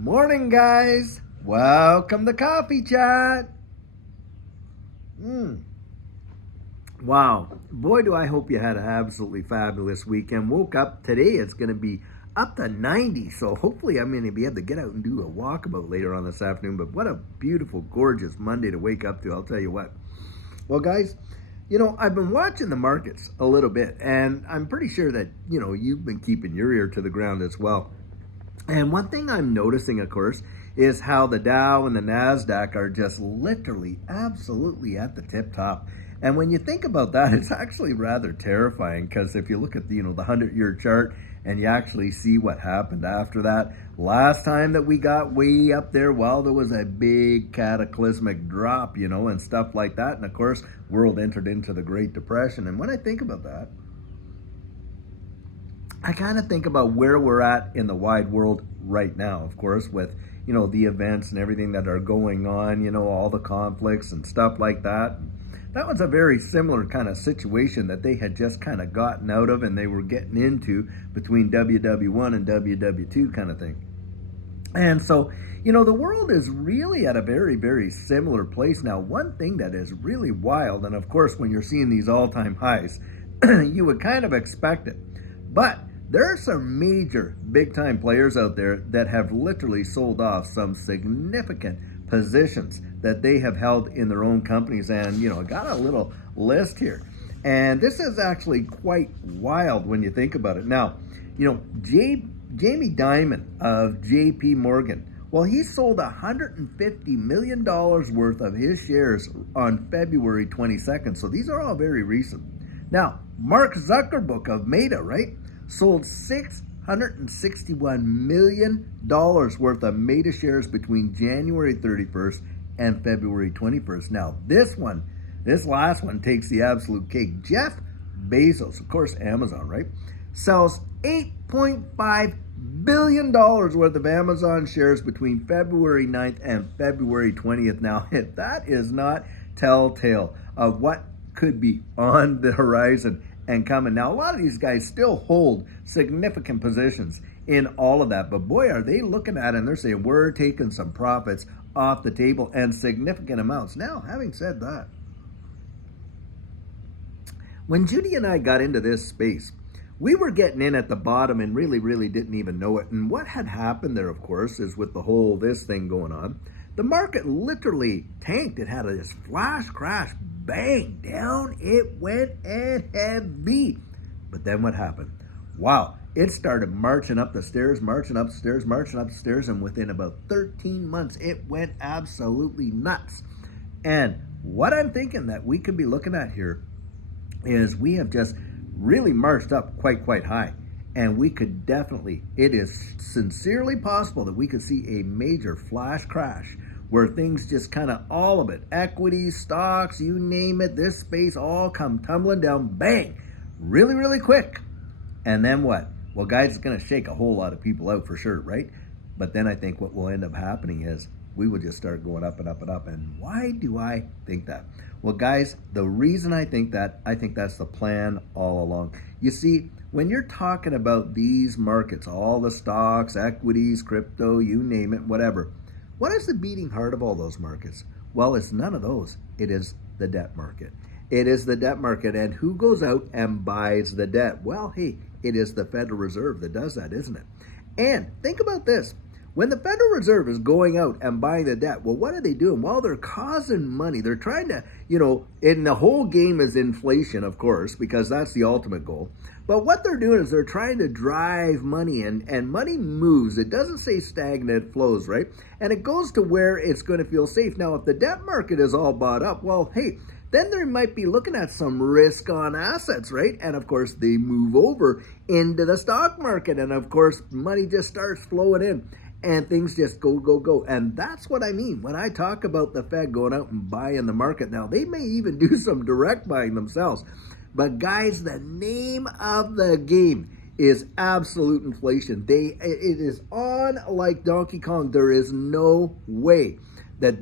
Morning, guys. Welcome to Coffee Chat. Wow. Boy, do I hope you had an absolutely fabulous weekend. Woke up today, it's going to be up to 90. So hopefully I'm going to be able to get out and do a walkabout later on this afternoon. But what a beautiful, gorgeous Monday to wake up to. I'll tell you what. Well, guys, I've been watching the markets a little bit, and I'm pretty sure that, you've been keeping your ear to the ground as well. And one thing I'm noticing, of course, is how the Dow and the NASDAQ are just literally, absolutely at the tip top. And when you think about that, it's actually rather terrifying because if you look at the 100-year chart and you actually see what happened after that, last time that we got way up there, well, there was a big cataclysmic drop, and stuff like that. And of course, world entered into the Great Depression. And when I think about that, I kind of think about where we're at in the wide world right now, of course, with, the events and everything that are going on, all the conflicts and stuff like that. That was a very similar kind of situation that they had just kind of gotten out of and they were getting into between WW1 and WW2 kind of thing. And so, the world is really at a very, very similar place now. One thing that is really wild, and of course, when you're seeing these all-time highs, you would kind of expect it. But there are some major big-time players out there that have literally sold off some significant positions that they have held in their own companies. And, I got a little list here. And this is actually quite wild when you think about it. Now, Jamie Dimon of JP Morgan, well, he sold $150 million worth of his shares on February 22nd. So these are all very recent. Now, Mark Zuckerberg of Meta, right, sold $661 million worth of Meta shares between January 31st and February 21st. Now, this last one takes the absolute cake. Jeff Bezos, of course, Amazon, right, sells $8.5 billion worth of Amazon shares between February 9th and February 20th. Now, if that is not telltale of what could be on the horizon and coming. Now, a lot of these guys still hold significant positions in all of that, but boy, are they looking at it and they're saying, we're taking some profits off the table and significant amounts. Now, having said that, when Judy and I got into this space, we were getting in at the bottom and really, really didn't even know it. And what had happened there, of course, is with the whole this thing going on, the market literally tanked. It had this flash crash, bang, down it went and heavy. But then what happened? Wow, it started marching up the stairs, and within about 13 months, it went absolutely nuts. And what I'm thinking that we could be looking at here is we have just really marched up quite high. And we could definitely, it is sincerely possible that we could see a major flash crash where things just kind of, all of it, equities, stocks, you name it, this space all come tumbling down, bang, really, really quick. And then what? Well, guys, it's going to shake a whole lot of people out for sure, right? But then I think what will end up happening is we will just start going up and up and up. And why do I think that? Well, guys, the reason I think that's the plan all along. You see, when you're talking about these markets, all the stocks, equities, crypto, you name it, whatever, what is the beating heart of all those markets? Well, it's none of those. It is the debt market. It is the debt market. And who goes out and buys the debt? Well, hey, it is the Federal Reserve that does that, isn't it? And think about this. When the Federal Reserve is going out and buying the debt, well, what are they doing? Well, they're causing money. They're trying to, and the whole game is inflation, of course, because that's the ultimate goal. But what they're doing is they're trying to drive money in, and money moves. It doesn't say stagnant, it flows, right? And it goes to where it's going to feel safe. Now, if the debt market is all bought up, well, hey, then they might be looking at some risk on assets, right? And of course, they move over into the stock market. And of course, money just starts flowing in. And things just go. And that's what I mean when I talk about the Fed going out and buying the market. Now, they may even do some direct buying themselves. But guys, the name of the game is absolute inflation. It is on like Donkey Kong. There is no way that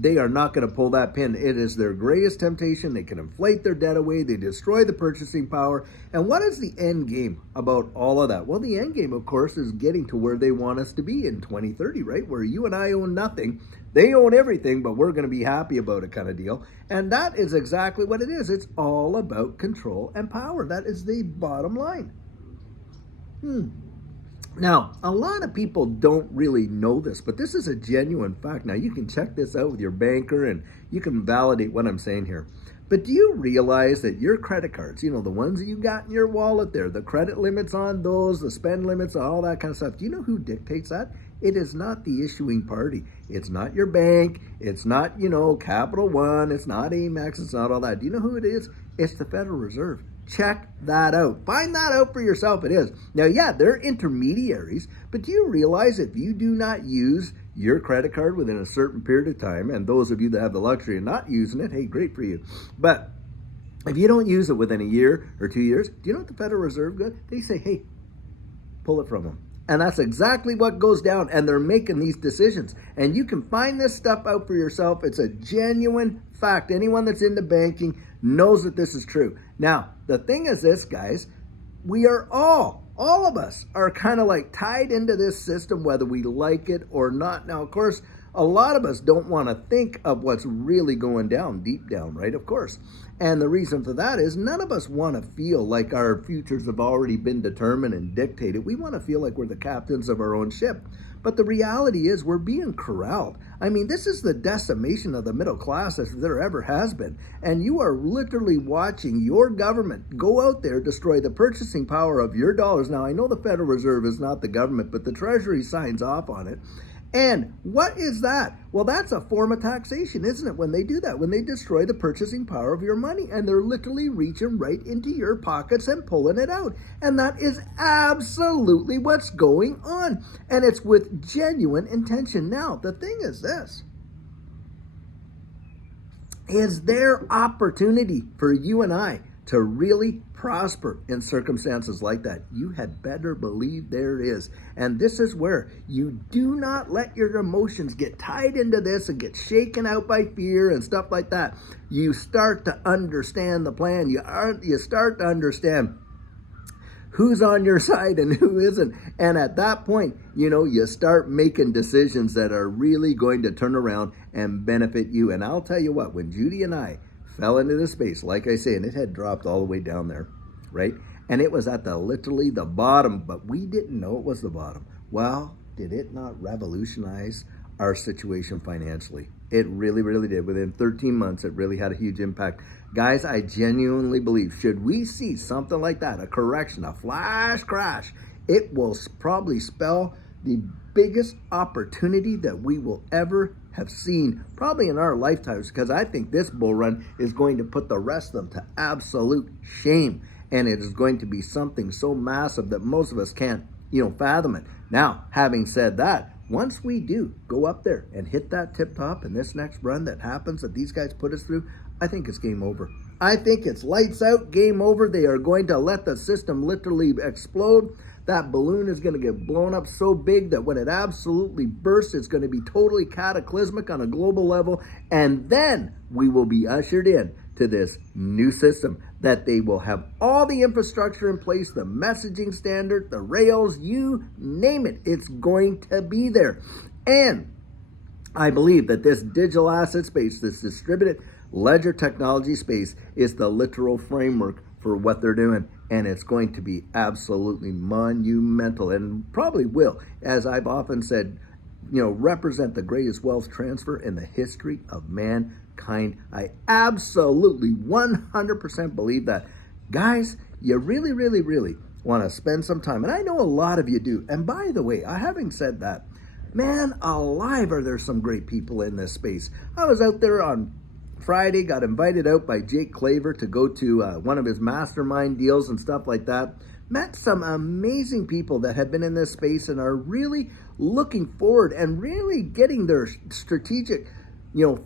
they are not going to pull that pin. It is their greatest temptation. They can inflate their debt away. They destroy the purchasing power. And what is the end game about all of that? Well, the end game, of course, is getting to where they want us to be in 2030, right? Where you and I own nothing. They own everything, but we're going to be happy about it kind of deal. And that is exactly what it is. It's all about control and power. That is the bottom line. Now, a lot of people don't really know this, but this is a genuine fact. Now, you can check this out with your banker and you can validate what I'm saying here. But do you realize that your credit cards, the ones that you got in your wallet there, the credit limits on those, the spend limits, all that kind of stuff, do you know who dictates that? It is not the issuing party. It's not your bank. It's not, Capital One. It's not Amex. It's not all that. Do you know who it is? It's the Federal Reserve. Check that out. Find that out for yourself. It is. Now, yeah, they're intermediaries, but do you realize if you do not use your credit card within a certain period of time, and those of you that have the luxury of not using it, hey, great for you. But if you don't use it within a year or 2 years, do you know what the Federal Reserve does? They say, hey, pull it from them. And that's exactly what goes down, and they're making these decisions. And you can find this stuff out for yourself. It's a genuine fact. Anyone that's into banking knows that this is true. Now, the thing is this, guys, we are all of us are kind of like tied into this system, whether we like it or not. Now, of course, a lot of us don't want to think of what's really going down deep down, right? Of course. And the reason for that is none of us want to feel like our futures have already been determined and dictated. We want to feel like we're the captains of our own ship. But the reality is we're being corralled. I mean, this is the decimation of the middle class as there ever has been. And you are literally watching your government go out there, destroy the purchasing power of your dollars. Now, I know the Federal Reserve is not the government, but the Treasury signs off on it. And what is that? Well, that's a form of taxation, isn't it? When they do that, when they destroy the purchasing power of your money, and they're literally reaching right into your pockets and pulling it out. And that is absolutely what's going on. And it's with genuine intention. Now, the thing is this. Is there opportunity for you and I to really prosper in circumstances like that? You had better believe there is. And this is where you do not let your emotions get tied into this and get shaken out by fear and stuff like that. You start to understand the plan. You start to understand who's on your side and who isn't. And at that point, you start making decisions that are really going to turn around and benefit you. And I'll tell you what, when Judy and I fell into this space, like I say, and it had dropped all the way down there, right? And it was at literally the bottom, but we didn't know it was the bottom. Well, did it not revolutionize our situation financially? It really, really did. Within 13 months, it really had a huge impact. Guys, I genuinely believe, should we see something like that, a correction, a flash crash, it will probably spell the biggest opportunity that we will ever have seen, probably in our lifetimes, because I think this bull run is going to put the rest of them to absolute shame. And it is going to be something so massive that most of us can't, fathom it. Now, having said that, once we do go up there and hit that tip top in this next run that happens, that these guys put us through, I think it's game over. I think it's lights out, game over. They are going to let the system literally explode. That balloon is going to get blown up so big that when it absolutely bursts, it's going to be totally cataclysmic on a global level. And then we will be ushered in to this new system that they will have all the infrastructure in place, the messaging standard, the rails, you name it. It's going to be there. And I believe that this digital asset space, this distributed ledger technology space, is the literal framework for what they're doing. And it's going to be absolutely monumental, and probably will, as I've often said, represent the greatest wealth transfer in the history of mankind. I absolutely 100% believe that. Guys, you really, really, really want to spend some time, and I know a lot of you do. And by the way, having said that, man alive, are there some great people in this space. I was out there on Friday, got invited out by Jake Claver to go to one of his mastermind deals and stuff like that. Met some amazing people that have been in this space and are really looking forward and really getting their strategic,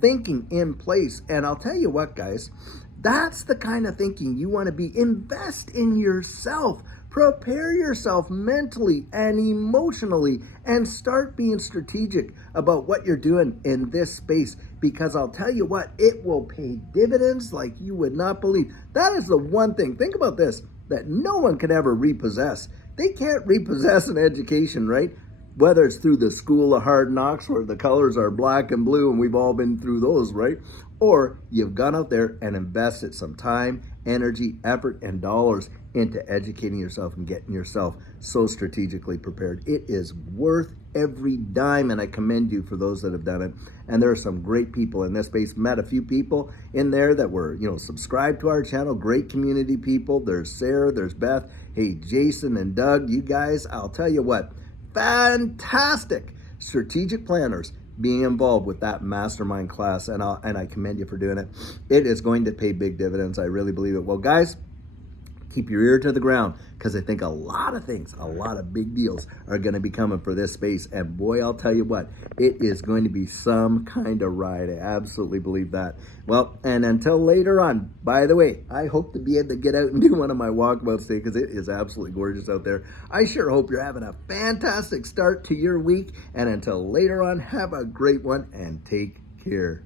thinking in place. And I'll tell you what, guys, that's the kind of thinking you want to be. Invest in yourself. Prepare yourself mentally and emotionally and start being strategic about what you're doing in this space, because I'll tell you what, it will pay dividends like you would not believe. That is the one thing, think about this, that no one can ever repossess. They can't repossess an education, right? Whether it's through the School of Hard Knocks where the colors are black and blue, and we've all been through those, right? Or you've gone out there and invested some time, energy, effort, and dollars into educating yourself and getting yourself so strategically prepared. It is worth every dime, and I commend you for those that have done it. And there are some great people in this space. Met a few people in there that were, subscribed to our channel, great community people. There's Sarah, there's Beth, hey, Jason and Doug, you guys, I'll tell you what, fantastic strategic planners being involved with that mastermind class, and I commend you for doing it. It is going to pay big dividends. I really believe it. Well, guys, keep your ear to the ground, because I think a lot of things, a lot of big deals are going to be coming for this space. And boy, I'll tell you what, it is going to be some kind of ride. I absolutely believe that. Well, and until later on, by the way, I hope to be able to get out and do one of my walkabouts today, because it is absolutely gorgeous out there. I sure hope you're having a fantastic start to your week. And until later on, have a great one and take care.